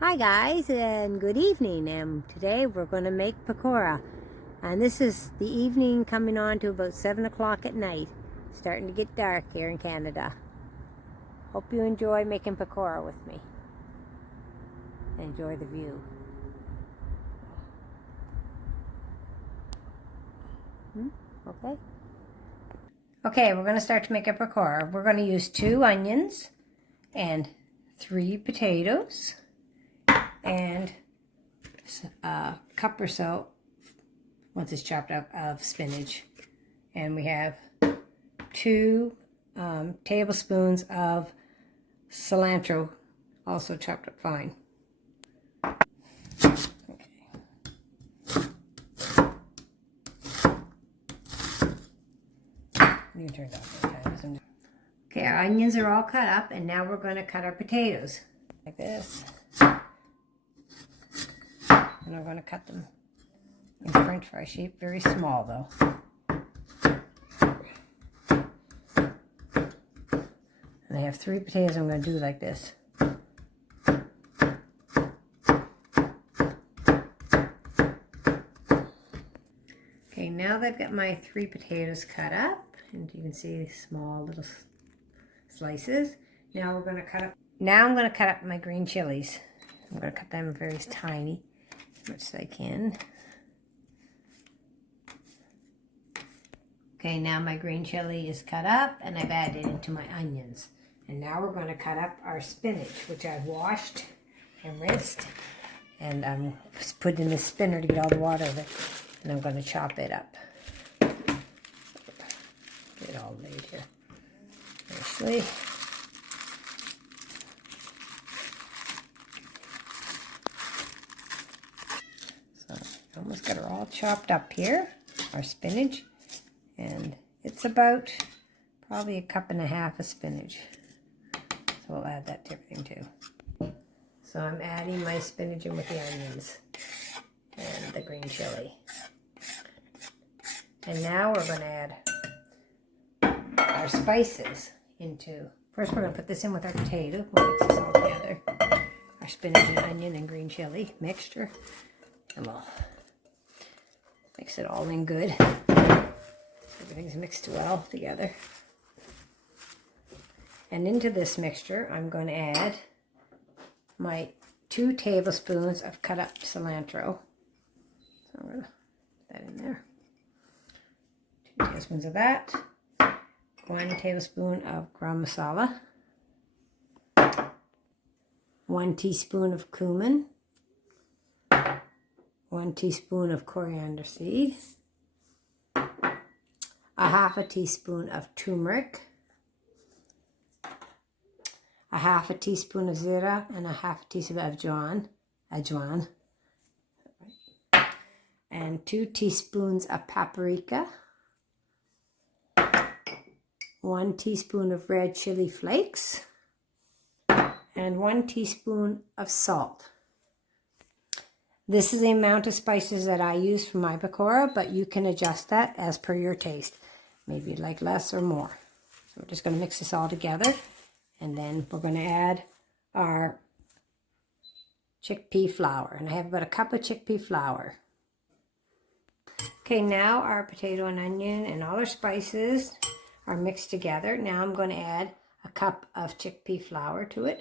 Hi guys, and good evening. And today we're going to make pakora, and this is the evening coming on to about 7 o'clock at night. Starting to get dark here in Canada. Hope you enjoy making pakora with me. Enjoy the view. Okay. Okay, we're going to start to make a pakora. We're going to use 2 onions and 3 potatoes and a cup or so, once it's chopped up, of spinach. And we have 2 tablespoons of cilantro, also chopped up fine. You can turn it off sometimes. Okay, our onions are all cut up, and now we're going to cut our potatoes like this. And we're going to cut them in French fry shape, very small though. And I have 3 potatoes I'm going to do like this. Okay, now that I've got my 3 potatoes cut up, and you can see small little slices. Now we're going to cut up. Now I'm going to cut up my green chilies. I'm going to cut them very tiny, as much as I can. Okay, now my green chili is cut up, and I've added it into my onions. And now we're going to cut up our spinach, which I've washed and rinsed, and I'm put in the spinner to get all the water of it. And I'm going to chop it up. Get it all laid here nicely. So I almost got her all chopped up here, our spinach. And it's about probably 1.5 cups of spinach. So we'll add that to everything too. So I'm adding my spinach in with the onions and the green chili. And now we're going to add our spices into. First we're going to put this in with our potato. We'll mix this all together. Our spinach and onion and green chili mixture. And we'll mix it all in good. Everything's mixed well together. And into this mixture I'm going to add my 2 tablespoons of cut up cilantro. So I'm going to put that in there. 2 tablespoons of that. 1 tablespoon of garam masala. 1 teaspoon of cumin. 1 teaspoon of coriander seed. 1/2 teaspoon of turmeric. 1/2 teaspoon of zira, and 1/2 teaspoon of ajwan. And 2 teaspoons of paprika. 1 teaspoon of red chili flakes. And 1 teaspoon of salt. This is the amount of spices that I use for my pakora, but you can adjust that as per your taste. Maybe you'd like less or more. So we're just going to mix this all together, and then we're going to add our chickpea flour. And I have about 1 cup of chickpea flour. Okay, now our potato and onion and all our spices are mixed together. Now I'm going to add 1 cup of chickpea flour to it.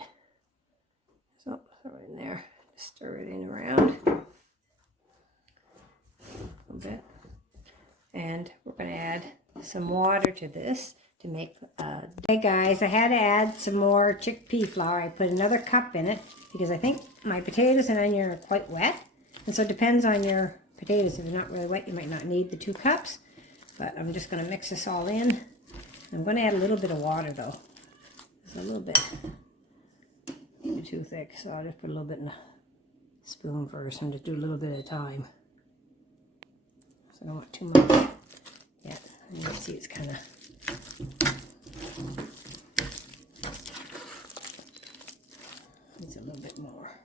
So throw it in there. Stir it in around a little bit. And we're going to add some water to this to make hey guys, I had to add some more chickpea flour. I put another cup in it because I think my potatoes and onion are quite wet. And so it depends on your potatoes. If they're not really wet, you might not need the 2 cups. But I'm just going to mix this all in. I'm going to add a little bit of water though. It's a little bit too thick, so I'll just put a little bit in a spoon first and just do a little bit at a time. So I don't want too much yet. And you can see it's kind of needs a little bit more.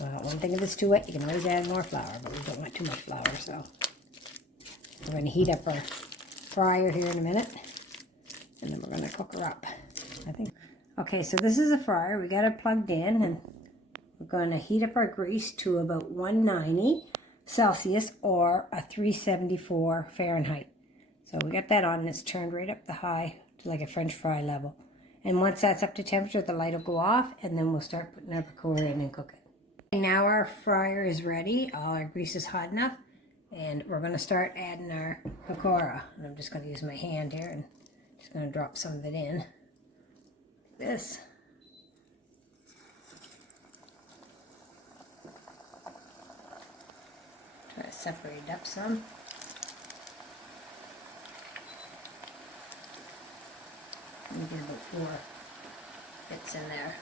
Well, one thing if it's too wet, you can always add more flour, but we don't want too much flour, so we're going to heat up our fryer here in a minute, and then we're going to cook her up. I think. Okay, so this is a fryer. We got it plugged in, and we're going to heat up our grease to about 190 Celsius or a 374 Fahrenheit. So we got that on, and it's turned right up the high to like a French fry level. And once that's up to temperature, the light will go off, and then we'll start putting our pakora in and cook it. Okay, now our fryer is ready. All our grease is hot enough, and we're going to start adding our pakora. And I'm just going to use my hand here and just going to drop some of it in. This. Try to separate it up some. And get about 4 bits in there.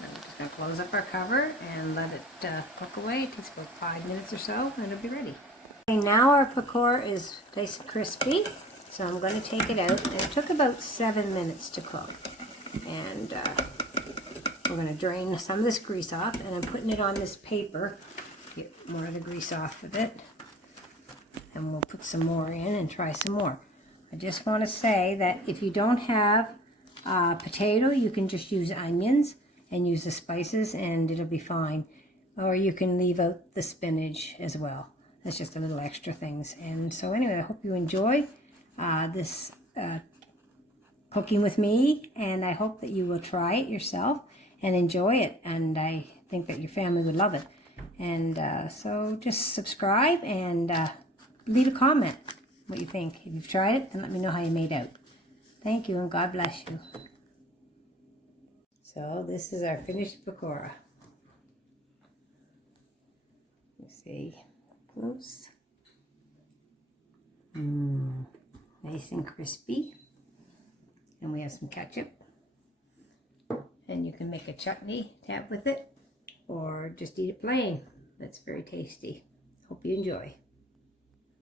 I'm just going to close up our cover and let it cook away. It takes about 5 minutes or so, and it'll be ready. Okay, now our pakora is nice and crispy, so I'm going to take it out. And it took about 7 minutes to cook. And we're going to drain some of this grease off, and I'm putting it on this paper. Get more of the grease off of it. And we'll put some more in and try some more. I just want to say that if you don't have potato, you can just use onions and use the spices and it'll be fine. Or you can leave out the spinach as well. That's just a little extra things. And so anyway, I hope you enjoy this cooking with me, and I hope that you will try it yourself and enjoy it. And I think that your family would love it. And so just subscribe and leave a comment what you think. If you've tried it, and let me know how you made out. Thank you, and God bless you. So this is our finished pakora. Let's see, close. Nice and crispy. And we have some ketchup. And you can make a chutney to have with it, or just eat it plain. That's very tasty. Hope you enjoy.